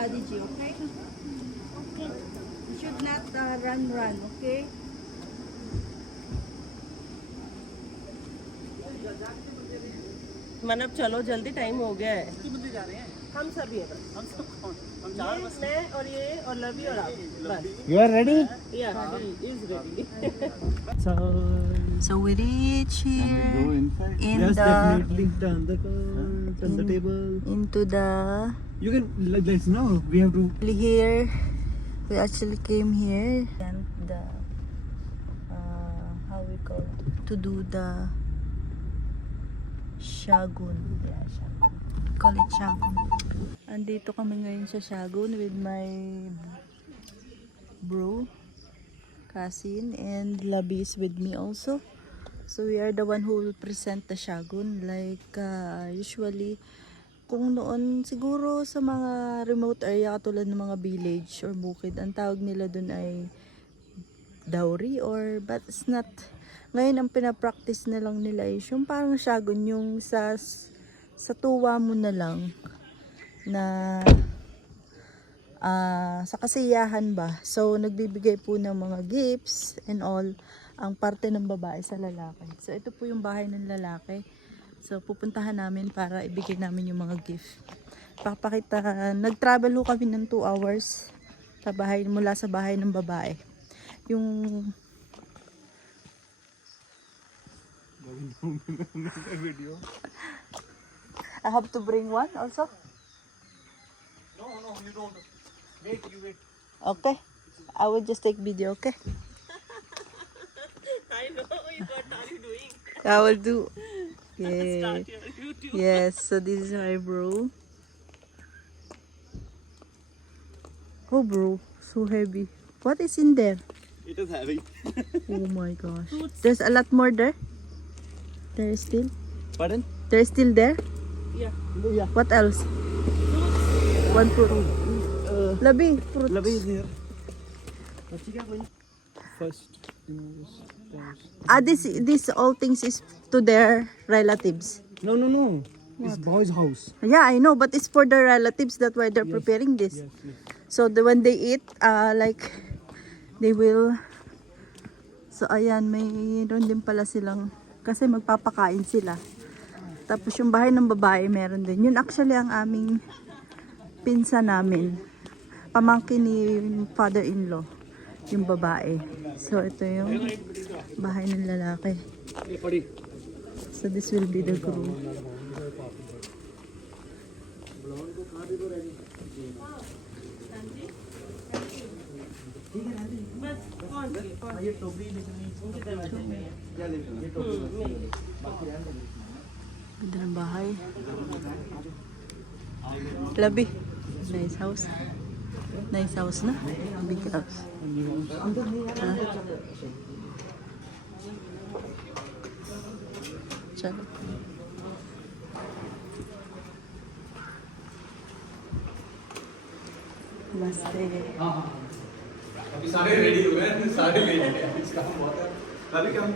Daddy G, okay? Okay. You should not run, okay? मनब चलो जल्दी टाइम हो गया है। कितने बंदे जा रहे हैं? हम सभी है बस। हम सब कौन? हम चार बस। मैं और ये और लवी और आप बस। You are ready? Yeah, he is ready. So we reach here inside. in Yes, the definitely. Turn the table. into the You can let's know. We have to. here. We actually came here and the how we call it, to do the shagun. Yeah, shagun. Call it shagun. Andito kami ngayon sa shagun with my bro, cousin, and Labi is with me also. So we are the one who will present the shagun. Like usually, kung noon siguro sa mga remote area katulad ng mga village or bukid, ang tawag nila dun ay dowry or but it's not. Ngayon ang pinapractice na lang nila is yung parang shagun, yung sa tuwa mo na lang na sa kasiyahan ba. So nagbibigay po ng mga gifts and all ang parte ng babae sa lalaki. So ito po yung bahay ng lalaki. So pupuntahan namin para ibigay namin yung mga gift. Papakita, nag-travel ho kami ng 2 hours sa bahay, mula sa bahay ng babae. Yung Video. I have to bring one also. No, you don't. Wait, you wait. Okay. I will just take video, okay? I know you. What are you doing? I will do. Yeah. Start your YouTube. Yes, so this is my bro. Oh bro, so heavy. What is in there? It is heavy. Oh my gosh. There's a lot more there. There is still. Pardon? There is still there. Yeah. Yeah. What else? One fruit. Labi, fruit. Labi is here. First. This all things is to their relatives. No. It's boy's house. Yeah, I know, but it's for the relatives. That's why they're preparing this. Yes. So when they eat, like they will. So ayan, mayroon din pala silang, kasi magpapakain sila. Tapos yung bahay ng babae meron din. Yun actually ang aming pinsa namin. Pamangkin ni father-in-law, yung babae. So ito yung bahay ng lalaki. So this will be the groom. Ganda ng bahay. Labi. Nice house. Nice house na. Big house. Ha? Chalo. Namaste. अभी सारे रेडी हो गए सारे ले लिए इसका बहुत है अभी कम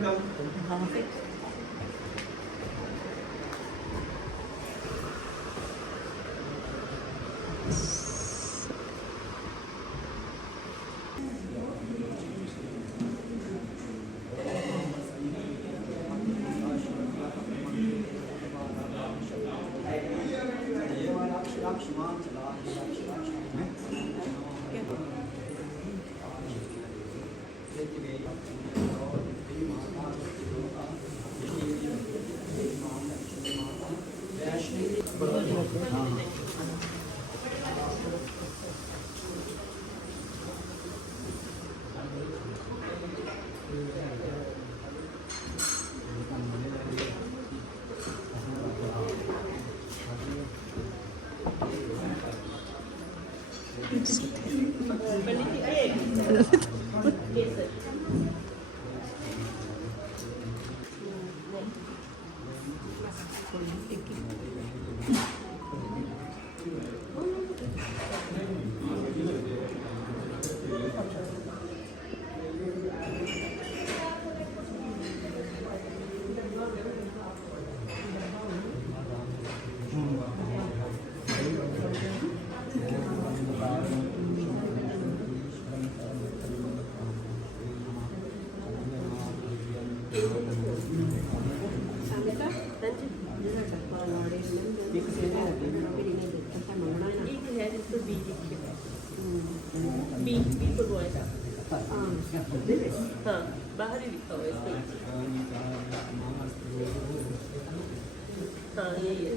एक है जिसको बी लिखी है बी बी को बोएगा हाँ बाहर ही लिखा हुआ है इसको हाँ यही है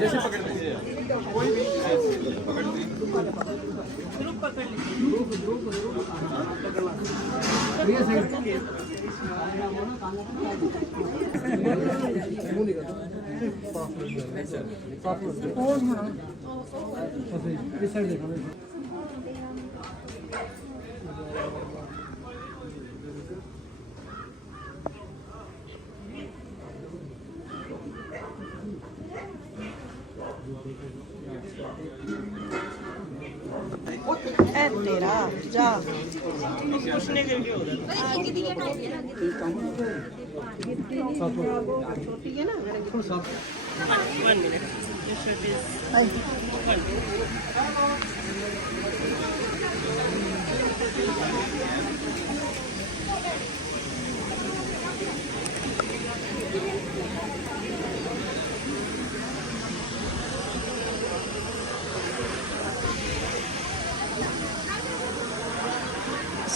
जैसे पकड़ लीजिए कोई भी ऐसे पकड़ लीजिए ग्रुप पकड़ लीजिए ए तेरा जा पूछने करके होगा one minute ay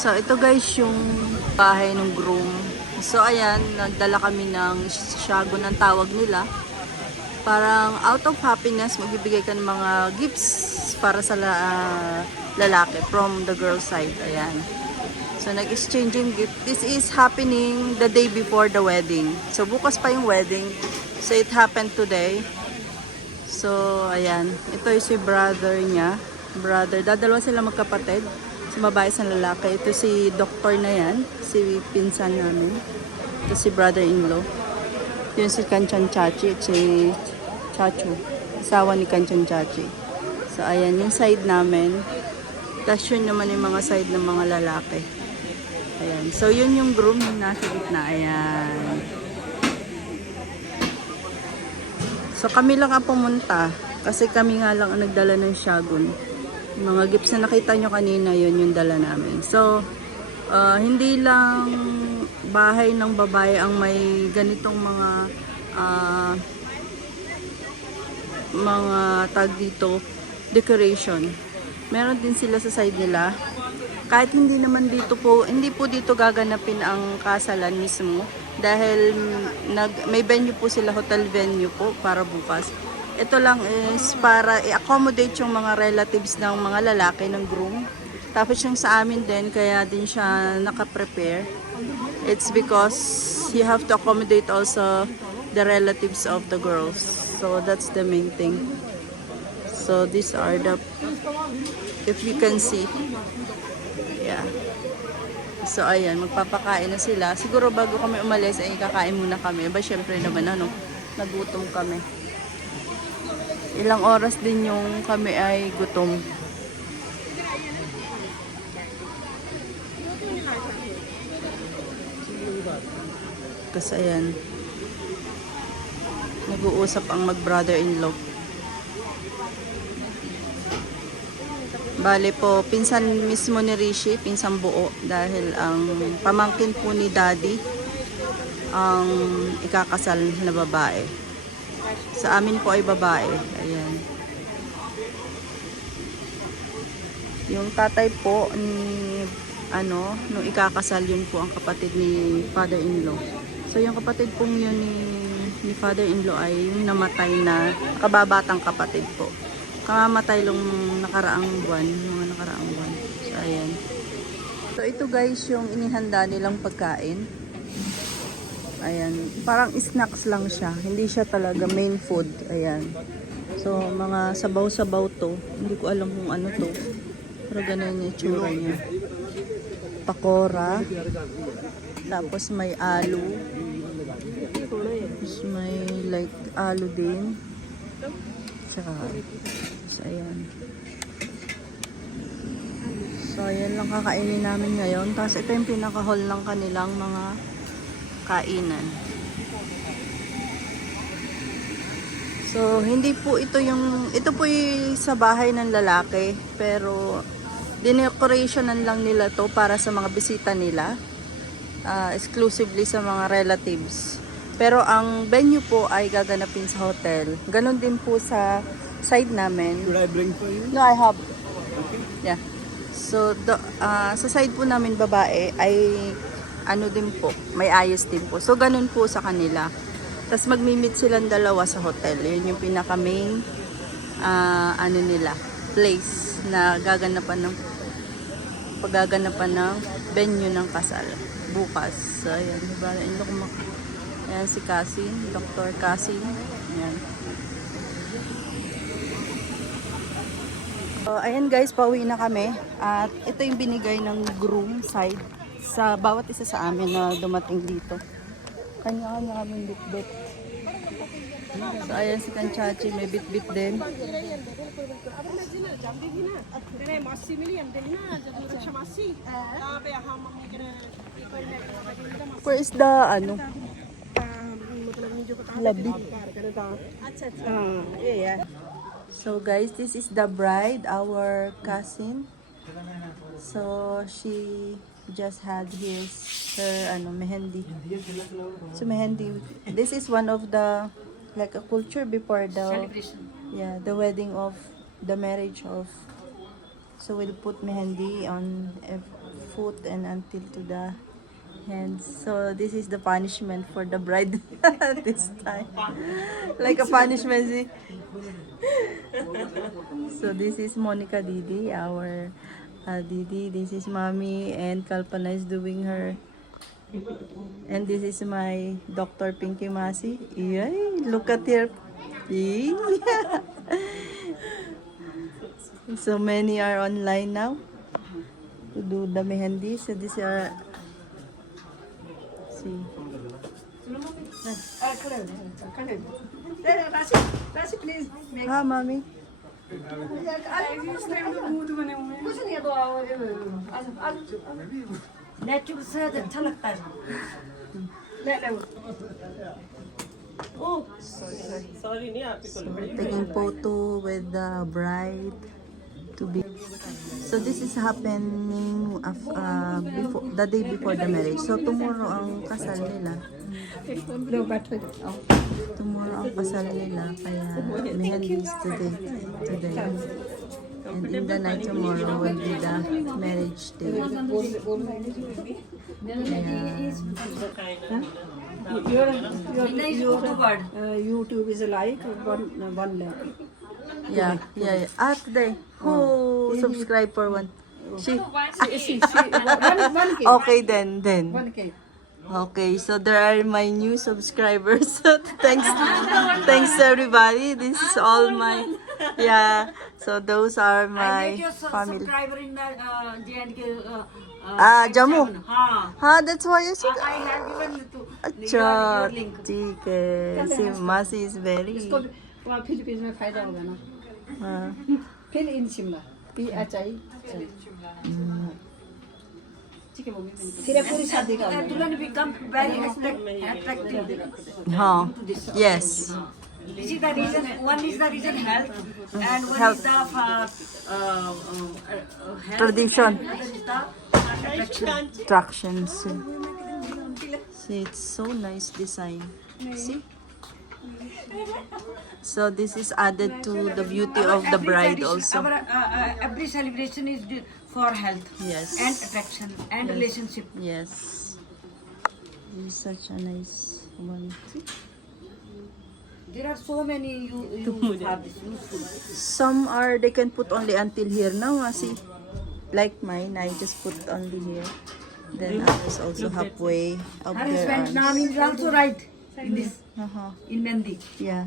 So, ito guys yung bahay ng groom. So, ayan, nagdala kami ng shago ng tawag nila. Parang out of happiness, magbibigay ka ng mga gifts para sa lalaki from the girl side. Ayan. So, nag-exchanging gift. This is happening the day before the wedding. So, bukas pa yung wedding. So, it happened today. So, ayan. Ito yung si brother niya. Dalawa sila magkapatid. Si babae sa lalaki. Ito si doktor na yan. Si pinsan namin. Ito si brother-in-law. Yun si Kanchan Chachi. Si Chachu. Asawa ni Kanchan Chachi. So, ayan. Yung side namin. Tapos yun naman yung mga side ng mga lalaki. Ayan. So, yun yung groom yung nasa gitna. Ayan. So, kami lang ang pumunta. Kasi kami nga lang ang nagdala ng shagun. Yung mga gifts na nakita nyo kanina, yun yung dala namin. So, hindi lang bahay ng babae ang may ganitong mga tag dito, decoration. Meron din sila sa side nila. Kahit hindi po dito gaganapin ang kasalan mismo dahil may venue po sila, hotel venue po para bukas. Ito lang is para i-accommodate yung mga relatives ng mga lalaki ng groom. Tapos yung sa amin din, kaya din siya naka-prepare. It's because you have to accommodate also the relatives of the girls. So that's the main thing. So these are the, if you can see. Yeah. So, ayan, magpapakain na sila. Siguro bago kami umalis, ay kakain muna kami. Ba, syempre naman, nagutom kami. Ilang oras din yung kami ay gutom. Kasi, ayan, nag-uusap ang mag-brother-in-law. Bale po, pinsan mismo ni Rishi, pinsan buo, dahil ang pamangkin po ni Daddy ang ikakasal na babae. Sa amin po ay babae. Ayan. Yung tatay po ni nung ikakasal, yun po ang kapatid ni father-in-law. So yung kapatid pong yun ni father-in-law ay yung namatay na kababatang kapatid po. Kamamatay lang mga nakaraang buwan. So, ayan. So, ito guys, yung inihanda nilang pagkain. Ayan. Parang snacks lang siya. Hindi siya talaga main food. Ayan. So, mga sabaw-sabaw to. Hindi ko alam kung ano to. Pero ganun yung itsura niya. Pakora. Tapos may alu. Tapos may like alu din. Tsaka, so ayan. So ayan lang kakainin namin ngayon. Tapos ito yung pinaka-hall ng kanilang mga kainan. So hindi po ito po yung sa bahay ng lalaki. Pero dinecorationan lang nila to para sa mga bisita nila. Exclusively sa mga relatives. Pero ang venue po ay gaganapin sa hotel. Ganon din po sa side namin. Should I bring for you? No, I have. Yeah. So, sa side po namin babae ay din po, may ayos din po. So, ganon po sa kanila. Tapos magmi-meet silang dalawa sa hotel. Yun yung pinaka main nila, place na gaganapan ng venue ng kasal bukas. So, ayan, diba? Ayan si Kasin, Dr. Kasin. Ayan. So, ayan guys, pauwi na kami. At ito yung binigay ng groom side sa bawat isa sa amin na dumating dito. Kanya-kanya kaming bit-bit. So, ayan si Kanchachi, may bit-bit din. Where is the, labi? So guys, this is the bride, our cousin. So she just had her mehendi. So mehendi, this is one of the like a culture before the the wedding of the marriage of. So we'll put mehendi on foot and until to the hands. So this is the punishment for the bride this time. Like a punishment. See? So this is Monica Didi, our Didi. This is Mommy, and Kalpana is doing her. And this is my Dr. Pinky Masi. Yay, look at her. Yay. So many are online now to do the mehendi. So these are, see. राशि प्लीज हाँ मामी. कुछ नहीं है तो आओ नेचुरल से अच्छा लगता है ले ले Sorry, नहीं आप ही को Taking photo with the bride to be. So this is happening before the day before the marriage. So tomorrow ang kasal nila. लो बैठो Tomorrow ang kasal nila, kaya mehendi is today. And in the night tomorrow will be the marriage day. YouTube is like 1 lakh Yeah. Ah, today. Who subscribe for one? She. 1K Okay then. 1K Okay, so there are my new subscribers. Thanks everybody. This is all my, yeah. So those are my family. subscriber in J&K Jammu. हाँ That's why I said. I have given you to अच्छा, your link ठीक है. See, Masi is very. इसको वहाँ फिलीपींस में फायदा होगा ना हाँ. फिल इन शिमला PHI ठीक है मम्मी फिर पूरी शादी का दुल्हन become very attractive हाँ. Yes. This is the reason. One is the reason health, and one Health. is the health. Tradition. Other is the attraction. Attractions. See, it's so nice design. See? So this is added to the beauty of the bride also. Our every celebration is for health Yes. and attraction and relationship. Yes. This is such a nice one. There are so many you have this useful. Some are, they can put only until here now. See? Like mine, I just put only here. Then others also halfway of Her their husband's name arms. is also right in this in Mendi. Yeah.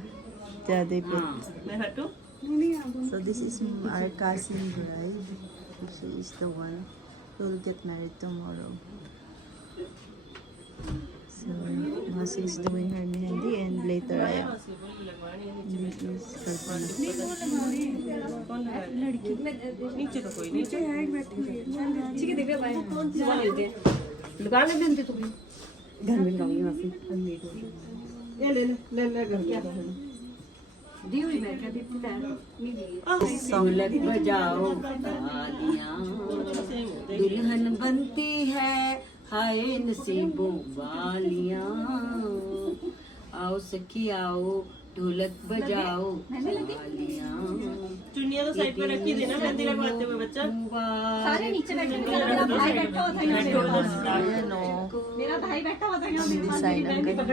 Yeah, they put. मैं हटूं So this is our cousin bride. She is the one who will get married tomorrow. So Masi is doing her mehendi and later I am. This is Kalpana. नीचे तो कोई नीचे ठीक है देखिए भाई लगा ले बेनती तो घर में लाऊंगी माफी ले ले ले ले घर क्या दी हुई मैं क्या देती है ढोलक बजाओ तालियां दुल्हन बनती है हाय नसीबों वालियां आओ सखी आओ ढोलक बजाओ तालियां चुन्नियां तो साइड पे रखी देना मेहंदी लगवाते हुए बच्चा सारे नीचे बैठे मेरा भाई बैठा हुआ था Design ang ganda.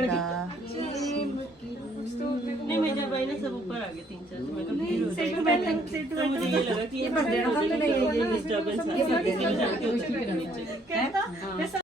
नहीं मेजर भाई ना सब ऊपर आ गए 3-4 तो मैं कभी तो मुझे ये लगा कि ये डिस्टर्बेंस है नीचे